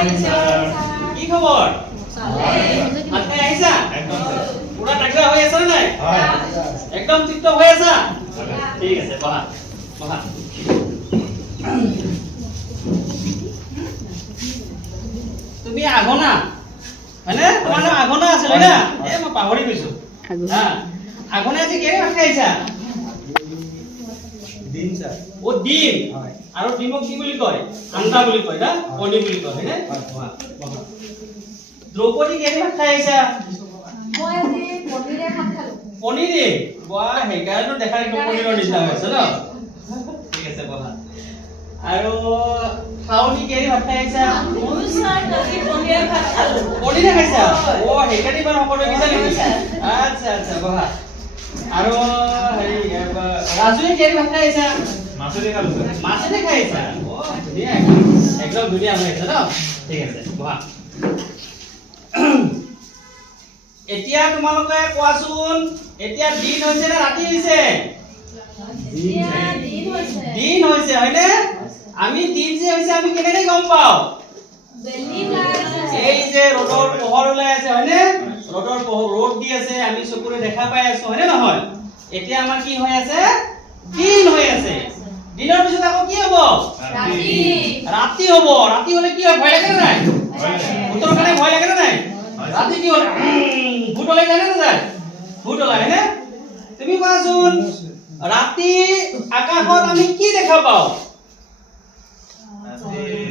কি খবৰ ভাত খাই আহিছা পুৰা টাকৰা হৈ আছে নাই একদম টিপটপ হৈ আছা ঠিক আছে বহা বহা তুমি আগনা হয়নে তোমাৰ নাম আগনা আছিল না এ মই পাহৰি গৈছো হা আগনা আজি কেনে ভাত খাইছা দিন স্যাৰ ও দিন আৰু দিনক কি বুলি কয় আন্ডা বুলি কয় না কণী বুলি কয় হয়নে দ্ৰৌপদী কেনে ভাত খাইছা মই আজি পনীৰে ভাত খালো পনীৰে বাহ হেকাৰটো দেখাৰ একদম পনীৰৰ নিচিনা হৈছে ন ঠিক আছে বহা আৰু খাওনি কেনে ভাত খাইছা মই স্যাৰ আজি পনীৰে ভাত খালো পনীৰে খাইছা ও হেকাৰি বাৰ সকলো কিছা নেকি আচ্ছা আচ্ছা বহা আৰু হেৰি ৰাজুৱে কেনে ভাত খাইছা মাছৰে খালো স্যাৰ মাছৰে খাইছা ও ধুনীয়া একদম ধুনীয়া হৈ আছে ন ঠিক আছে বহা এতিয়া তোমালোকে কোৱাচোন এতিয়া দিন হৈছে না ৰাতি হৈছে দিন হৈছে হয়নে আমি দিন যে হৈছে আমি কেনেকৈ গম পাও এই যে ৰ'দৰ পোহৰ ওলাই আছে হয়নে ৰ'দৰ পোহৰ ৰ'দ দি আছে আমি চকুৰে দেখা পাই আছো হয়নে নহয় এতিয়া আমাৰ কি হৈ আছে দিন হৈ আছে দিনৰ পিছত আকৌ কি হ'ব ৰাতি ৰাতি হ'ব ৰাতি হলে কি হয় ভয় লাগে নাই উত্তৰ কাৰণে ভয় লাগে নাই ৰাতি কি হ'ল ভূত ওলাই যায় না যায় ভূত ওলাই হয়নে তুমি কোৱাচোন ৰাতি আকাশত আমি কি দেখা পাওঁ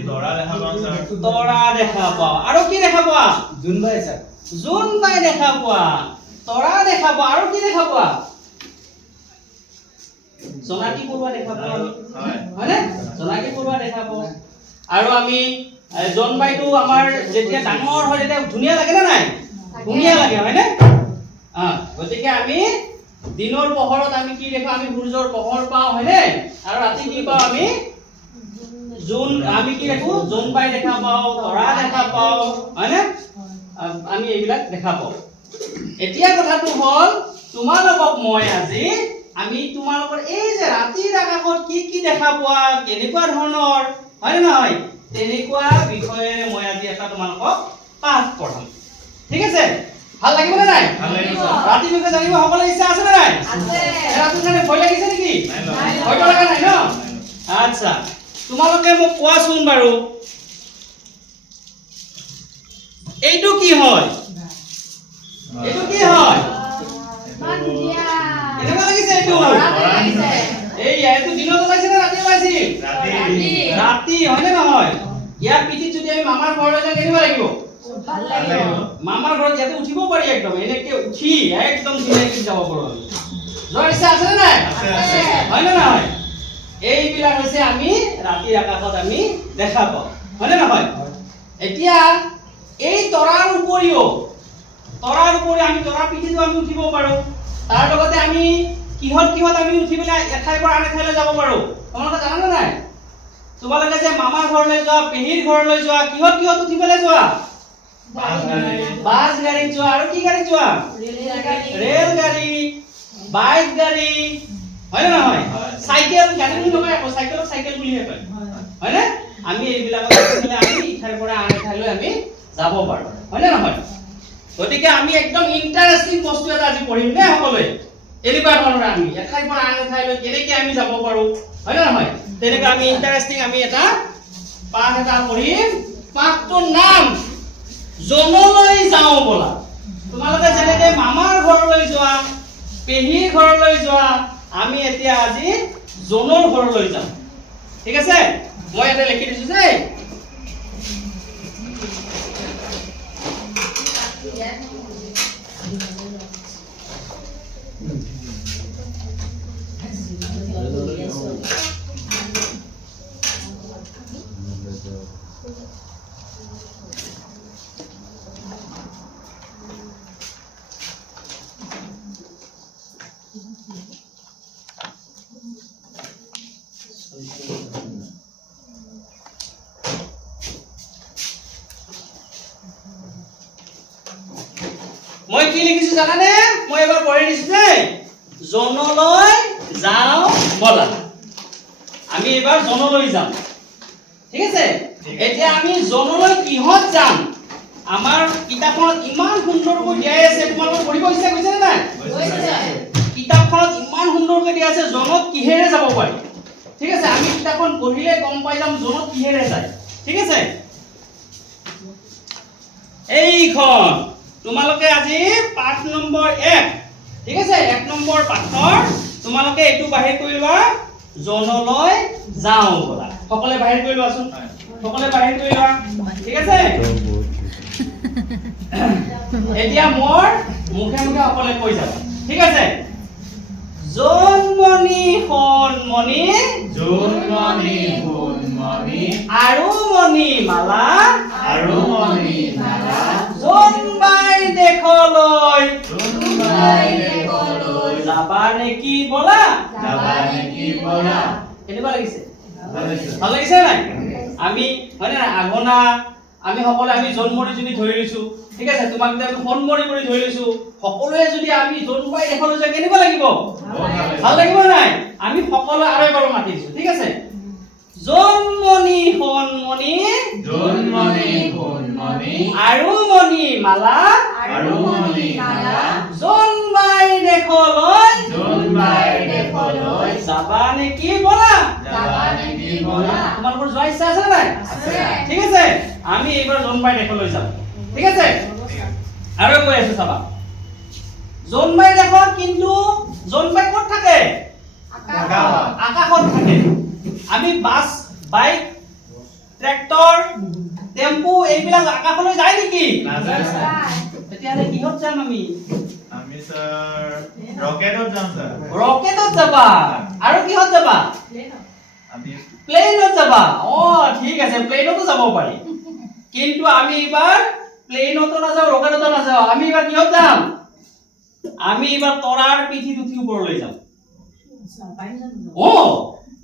তৰা দেখা পাওঁ স্যাৰ তৰা দেখা পাওঁ আৰু কি দেখা পোৱা জোনবাই স্যাৰ জোনবাই দেখা পোৱা তৰা দেখা পোৱা আৰু কি দেখা পোৱা জোনাকী পৰুৱা দেখা পাওঁ হয়নে জোনাকী পৰুৱা দেখা পাওঁ আৰু আমি জোনবাইটো আমাৰ যেতিয়া ডাঙৰ হয় তেতিয়া ধুনীয়া লাগে না নাই ধুনীয়া লাগে হয়নে গতিকে আমি দিনৰ পোহৰত আমি কি দেখো আমি সূৰ্যৰ পোহৰ পাওঁ হয়নে আৰু ৰাতি কি পাওঁ আমি জোন আমি কি দেখো জোনবাই দেখা পাওঁ তৰা দেখা পাওঁ হয়নে আমি এইবিলাক দেখা পাওঁ এতিয়া কথাটো হ'ল তোমালোকক মই আজি আমি তোমালোকৰ এই যে ৰাতিৰ আকাশত কি কি দেখা পোৱা কেনেকুৱা ধৰণৰ হয়নে নহয় তেনেকুৱা বিষয়ে মই আজি এটা তোমালোকক পাঠ পঢ়াম ঠিক আছে ভাল লাগিব নে নাই ৰাতি বিষয়ে জানিব সকলো ইচ্ছা আছে নে নাই আছে ৰাতি কাৰণে ভয় লাগিছে নেকি নাই ভয় লগা নাই ন আচ্ছা তোমালোকে মোক কোৱাচোন বাৰু এইটো কি হয় এইটো কি হয় কেনেকুৱা লাগিছে এইটো এই এইটো দিনত ওলাইছে নে ৰাতি ওলাইছে ৰাতি হয়নে নহয় ইয়াৰ পিঠিত যদি আমি মামাৰ ঘৰলৈ যাওঁ কেনেকুৱা লাগিব ভাল লাগিব মামাৰ ঘৰত যাতে উঠিব পাৰি একদম এনেকে উঠি একদম ধুনীয়াকৈ যাব পাৰো আমি যোৱাৰ ইচ্ছা আছে নে নাই আছে হয় নে নহয় এইবিলাক হৈছে আমি ৰাতিৰ আকাশত আমি দেখা পাওঁ হয়নে নহয় এতিয়া এই তৰাৰ উপৰিও আমি তৰাৰ পিঠিতো আমি উঠিব পাৰো তাৰ লগতে আমি কিহত আমি উঠি পেলাই এঠাইৰ পৰা আন এঠাইলৈ যাব পাৰো তোমালোকে জানা নে নাই তোমালোকে যে মামাৰ ঘৰলৈ যোৱা পেহীৰ ঘৰলৈ যোৱা কিহত উঠি পেলাই যোৱা বাছ গাড়ীত যোৱা আৰু কি গাড়ীত যোৱা ৰেল গাড়ী বাইক গাড়ী হয়নে নহয় চাইকেল গাড়ী বুলি নকয় আকৌ চাইকেলক চাইকেল বুলিহে কয় হয়নে আমি এইবিলাকত আমি ইঠাইৰ পৰা আন এঠাইলৈ আমি যাব পাৰো হয়নে নহয় গতিকে আমি একদম ইন্টাৰেষ্টিং বস্তু এটা আজি পঢ়িম নে সকলোৱে এনেকুৱা ধৰণৰ আমি এঠাইৰ পৰা আন এঠাইলৈ কেনেকৈ আমি যাব পাৰো হয়নে নহয় তেনেকৈ আমি ইন্টাৰেষ্টিং আমি এটা পাঠ এটা পঢ়িম পাঠটোৰ নাম জনলৈ যাওঁ বলা তোমালোকে যেনেকে মামাৰ ঘৰলৈ যোৱা পেহীৰ ঘৰলৈ যোৱা আমি এতিয়া আজি জনৰ ঘৰলৈ যাম ঠিক আছে মই এটা লিখি দিছো যে মই কি লিখিছো জানানে মই এবাৰ পঢ়ি দিছো দেই জনলৈ যাওঁ বলা আমি এবাৰ জনলৈ যাম ঠিক আছে এতিয়া আমি জনলৈ কিহত যাম আমাৰ কিতাপখনত ইমান সুন্দৰকৈ দিয়াই আছে তোমালোকৰ পঢ়িব ইচ্ছা গৈছে নে নাই কিতাপখনত ইমান সুন্দৰকৈ দিয়া আছে জনত কিহেৰে যাব পাৰি ঠিক আছে আমি কিতাপখন পঢ়িলে গম পাই যাম জনত কিহেৰে যায় ঠিক আছে এইখন তোমালোকে আজি পাঠ নম্বৰ 1 ঠিক আছে 1 নম্বৰ পাঠৰ তোমালোকে এইটো বাহিৰ কৰি লোৱা জনলৈ যাওঁ বলা সকলে বাহিৰ কৰি লোৱাচোন সকলে বাহিৰ কৰি লোৱা ঠিক আছে এতিয়া মোৰ মুখে মুখে সকলে কৈ যাব ঠিক আছে জন্মনি হনমনি আৰু মনি মালা জনবাই দেখলৈ যাবা নেকি বলা কেনেকুৱা লাগিছে ভাল লাগিছে নাই আমি হয় না আগনা আমি সকলে আমি জন্মৰি যদি ধৰি লৈছো ঠিক আছে তোমাক যদি আমি হনমৰি কৰি ধৰি লৈছো সকলোৱে যদি আমি জন্মবাই দেখলৈ যায় কেনেকুৱা লাগিব ভাল লাগিব নাই আমি সকলো আৰু এবাৰ মাতি দিছো ঠিক আছে জন্মনি হনমনি আৰু মনি মালা জনবাই দেখলৈ যাবা নেকি বলা তোমালোকৰ যোৱা ইচ্ছা আছে নাই ঠিক আছে আমি এইবাৰ জনবাই দেখলৈ যাম ঠিক আছে আৰু কৈ আছো চাবা জনবাই দেখত কিন্তু জনবাই ক'ত থাকে আকাশত থাকে আমি বাস বাইক ট্ৰেক্টৰ টেম্পু এইবিলাক আকাশলৈ যায় নেকি নাযায় তেতিয়াহ'লে কিহত যাম আমি স্যার রকেটত যাম স্যার ৰকেটত যাবা আৰু কিহত যাবা আমি প্লেনত যাবা ঠিক আছে প্লেনতো যাব পাৰি কিন্তু আমি এবাৰ প্লেনতো নাযাওঁ ৰকেটতো নাযাওঁ আমি এবাৰ কিহত যাম আমি এবাৰ তৰাৰ পিঠিত উঠি ওপৰলৈ যাম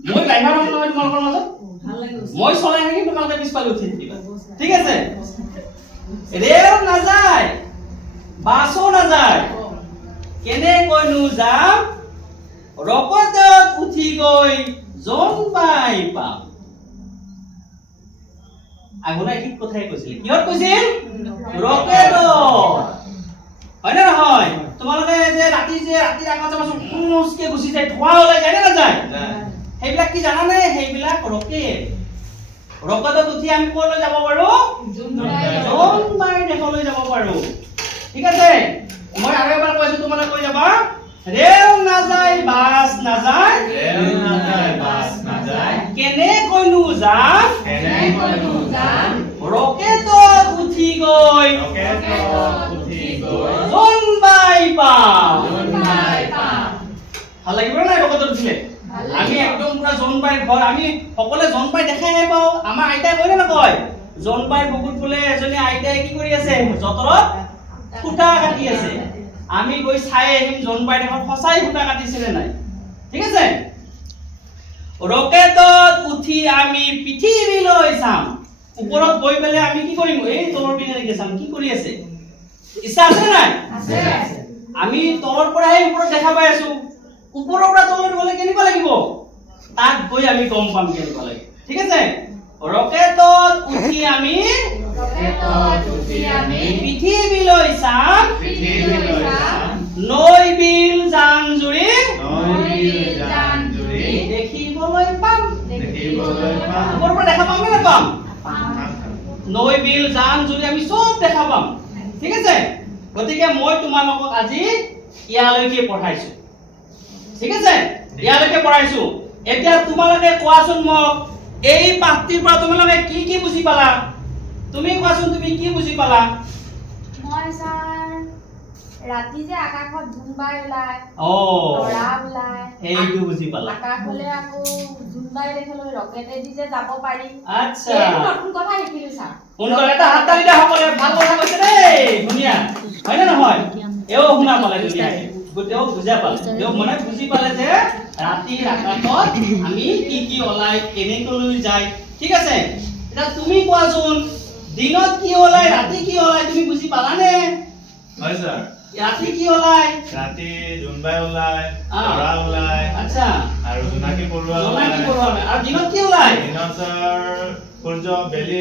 মই ড্ৰাইভাৰ হ'ম নহয় তোমালোকৰ মাজত মই চলাই থাকিম তোমালোকে পিছফালে উঠি থাকিবা ঠিক আছে ৰেল নাযায় বাছো নাযায় কেনেকৈনো যাম ৰকেটত উঠি গৈ জনবাই পাম আগলৈ ঠিক কথাই কৈছিল কিহত কৈছিল ৰকেটত হয় না নহয় তোমালোকে যে ৰাতিৰ আগত যাবাচোন খুচকে গুচি যায় ধোঁৱা ওলাই যায় নে নাযায় সেইবিলাক কি জানানে সেইবিলাক ৰকেটত উঠি আমি ক'লৈ যাব পাৰো জনবাই দেখলৈ যাব পাৰো ঠিক আছে মই আৰু এবাৰ কৈছো তোমালোকে কৈ যাবা ৰেল নাযায় বাছ নাযায় কেনেকৈনো যাম ৰকেটত উঠি গৈ জনবাই পাম ভাল লাগিব নাই ৰকেটত উঠিলে আমি একদম পুৰা জনবাইৰ ঘৰ আমি সকলোৱে জনবাই দেখাই পাওঁ আমাৰ আইতাই কয় নে নকয় জনবাইৰ বুকুত বোলে এজনী আইতাই কি কৰি আছে যতৰত ফুটা কাটি আছে আমি গৈ চাই আহিম জনবাই দেখত সঁচাই ফুটা কাটিছিলে নাই ঠিক আছে ৰকেটত উঠি আমি পৃথিৱীলৈ চাম ওপৰত গৈ পেলাই আমি কি কৰিম এই তলৰ পিনে দেখি চাম কি কৰি আছে ইচ্ছা আছে নাই আমি তলৰ পৰা এই ওপৰত দেখা পাই আছো ওপৰৰ পৰা তললৈ গ'লে কেনেকুৱা লাগিব তাত গৈ আমি গম পাম কেনেকুৱা লাগে ঠিক আছে ৰকেটত উঠি আমি পৃথিৱীলৈ চাম নৈ বিল জান জুৰি দেখিবলৈ পাম ওপৰৰ পৰা দেখা পাম নে নাপাম নৈ বিল জান জুৰি আমি চব দেখা পাম ঠিক আছে গতিকে মই তোমালোকক আজি ইয়ালৈকে পঢ়াইছো ঠিক আছে ইয়ালৈকে পঢ়াইছো এতিয়া তোমালোকে কোৱাচোন মোক এই পাঠটিৰ পৰা তোমালোকে কি কি বুজি পালা তুমি কোৱাচোন তুমি কি বুজি পালা মই স্যাৰ ৰাতি যে আকাশত জোনবাই ওলাই তৰা ওলাই এইটো বুজি পালা আকাশলৈ আকৌ জোনবাই দেখলৈ ৰকেটেদি যে যাব পাৰি আচ্ছা এই নতুন কথা শিকিলো স্যাৰ সোনকালে এটা হাত তালি দিয়া সকলে ভাল কথা কৈছে দেই ধুনীয়া হয় নে নহয় এও শুনা পালে ধুনীয়া গোটেও বুজা পালে এও মানে বুজি পালে যে ৰাতিৰ আকাশত আমি কি কি ওলাই কেনেকৈ যায় ঠিক আছে এটা তুমি কোৱাচোন দিনত কি ওলাই ৰাতি কি ওলাই তুমি বুজি পালানে হয় স্যাৰ ৰাতি কি ওলাই ৰাতে জোনবাই ওলাই তৰা ওলাই আচ্ছা আৰু জোনাকী পৰুৱা জোনাকী পৰুৱা ওলাই আৰু দিনত কি ওলাই দিনত স্যাৰ সূৰ্য বেলি